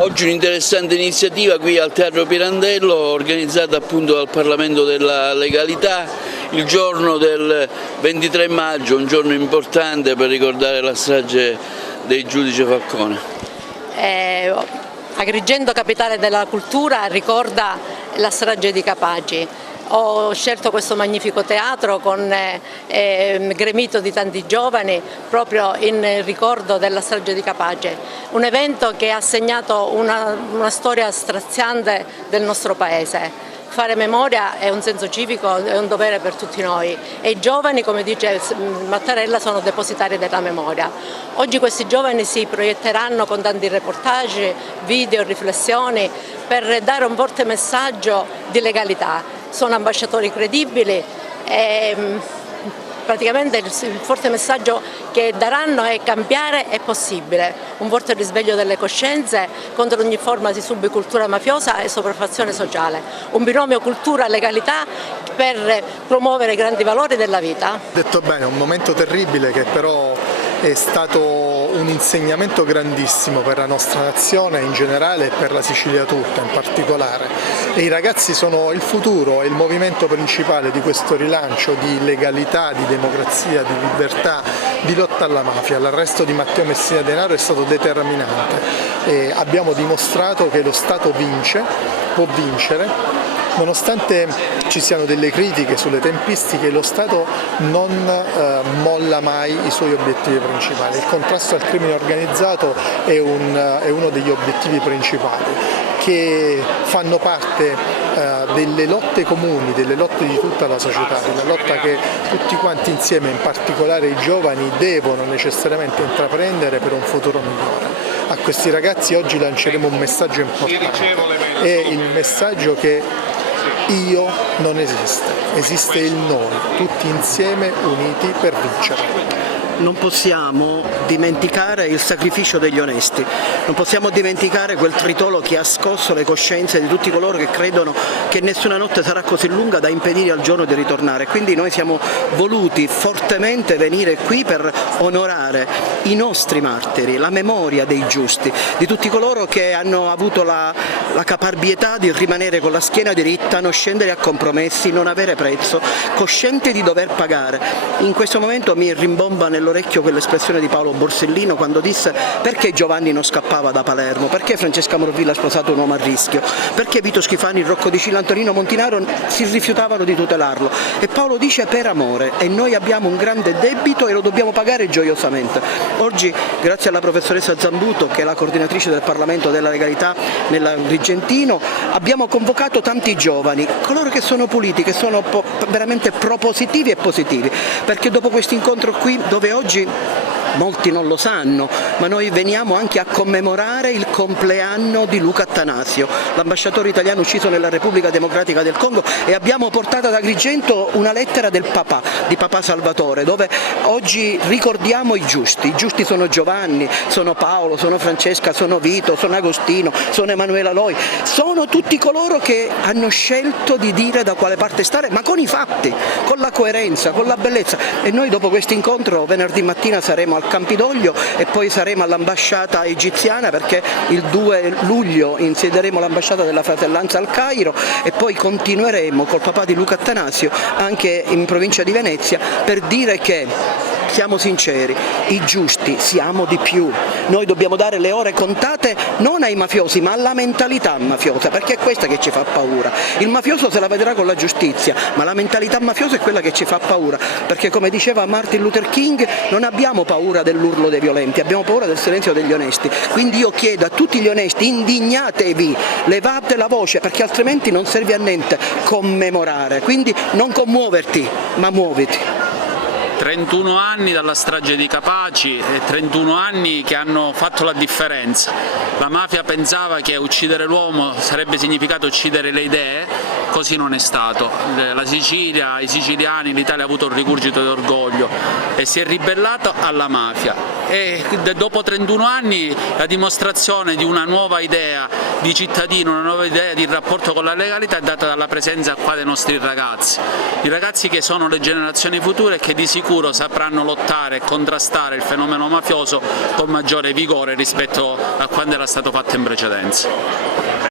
Oggi un'interessante iniziativa qui al Teatro Pirandello, organizzata appunto dal Parlamento della Legalità, il giorno del 23 maggio, un giorno importante per ricordare la strage del giudice Falcone. Agrigento, capitale della cultura, ricorda la strage di Capaci. Ho scelto questo magnifico teatro gremito di tanti giovani proprio in ricordo della strage di Capaci, un evento che ha segnato una storia straziante del nostro paese. Fare memoria è un senso civico, è un dovere per tutti noi e i giovani, come dice Mattarella, sono depositari della memoria. Oggi questi giovani si proietteranno con tanti reportage, video, riflessioni per dare un forte messaggio di legalità. Sono ambasciatori credibili e praticamente il forte messaggio che daranno è: cambiare è possibile, un forte risveglio delle coscienze contro ogni forma di subcultura mafiosa e sopraffazione sociale, un binomio cultura-legalità per promuovere i grandi valori della vita. Detto bene, un momento terribile che però è stato un insegnamento grandissimo per la nostra nazione in generale e per la Sicilia tutta in particolare. E i ragazzi sono il futuro, è il movimento principale di questo rilancio di legalità, di democrazia, di libertà, di lotta alla mafia. L'arresto di Matteo Messina Denaro è stato determinante e abbiamo dimostrato che lo Stato vince, può vincere. Nonostante ci siano delle critiche sulle tempistiche, lo Stato non molla mai i suoi obiettivi principali. Il contrasto al crimine organizzato è uno degli obiettivi principali, che fanno parte delle lotte comuni, delle lotte di tutta la società, della lotta che tutti quanti insieme, in particolare i giovani, devono necessariamente intraprendere per un futuro migliore. A questi ragazzi oggi lanceremo un messaggio importante, è il messaggio che io non esiste, esiste il noi, tutti insieme uniti per vincere. Non possiamo dimenticare il sacrificio degli onesti, non possiamo dimenticare quel tritolo che ha scosso le coscienze di tutti coloro che credono che nessuna notte sarà così lunga da impedire al giorno di ritornare. Quindi noi siamo voluti fortemente venire qui per onorare i nostri martiri, la memoria dei giusti, di tutti coloro che hanno avuto la caparbietà di rimanere con la schiena diritta, non scendere a compromessi, non avere prezzo, coscienti di dover pagare. In questo momento mi rimbomba nell'orecchio quell'espressione di Paolo Borsellino quando disse: perché Giovanni non scappava da Palermo, perché Francesca Morvillo ha sposato un uomo a rischio, perché Vito Schifani, Rocco Dicillo, Antonino Montinaro si rifiutavano di tutelarlo. E Paolo dice: per amore, e noi abbiamo un grande debito e lo dobbiamo pagare gioiosamente. Oggi, grazie alla professoressa Zambuto, che è la coordinatrice del Parlamento della Legalità nell'Agrigentino, abbiamo convocato tanti giovani, coloro che sono puliti, che sono veramente propositivi e positivi, perché dopo questo incontro qui, dove oggi molti non lo sanno, ma noi veniamo anche a commemorare il compleanno di Luca Attanasio, l'ambasciatore italiano ucciso nella Repubblica Democratica del Congo, e abbiamo portato ad Agrigento una lettera del papà, di papà Salvatore, dove oggi ricordiamo i giusti. I giusti sono Giovanni, sono Paolo, sono Francesca, sono Vito, sono Agostino, sono Emanuela Loi, sono tutti coloro che hanno scelto di dire da quale parte stare, ma con i fatti, con la coerenza, con la bellezza. E noi dopo questo incontro venerdì mattina saremo al Campidoglio e poi saremo all'ambasciata egiziana, perché il 2 luglio insiederemo l'ambasciata della Fratellanza al Cairo e poi continueremo col papà di Luca Attanasio anche in provincia di Venezia per dire che siamo sinceri, i giusti siamo di più, noi dobbiamo dare le ore contate non ai mafiosi ma alla mentalità mafiosa, perché è questa che ci fa paura. Il mafioso se la vedrà con la giustizia, ma la mentalità mafiosa è quella che ci fa paura, perché come diceva Martin Luther King, non abbiamo paura dell'urlo dei violenti, abbiamo paura del silenzio degli onesti. Quindi io chiedo a tutti gli onesti: indignatevi, levate la voce, perché altrimenti non serve a niente commemorare, quindi non commuoverti ma muoviti. 31 anni dalla strage di Capaci e 31 anni che hanno fatto la differenza. La mafia pensava che uccidere l'uomo sarebbe significato uccidere le idee, così non è stato. La Sicilia, i siciliani, l'Italia ha avuto un rigurgito d'orgoglio e si è ribellato alla mafia. E dopo 31 anni la dimostrazione di una nuova idea di cittadino, una nuova idea di rapporto con la legalità è data dalla presenza qua dei nostri ragazzi. I ragazzi che sono le generazioni future e che di sicuro sicuro sapranno lottare e contrastare il fenomeno mafioso con maggiore vigore rispetto a quando era stato fatto in precedenza.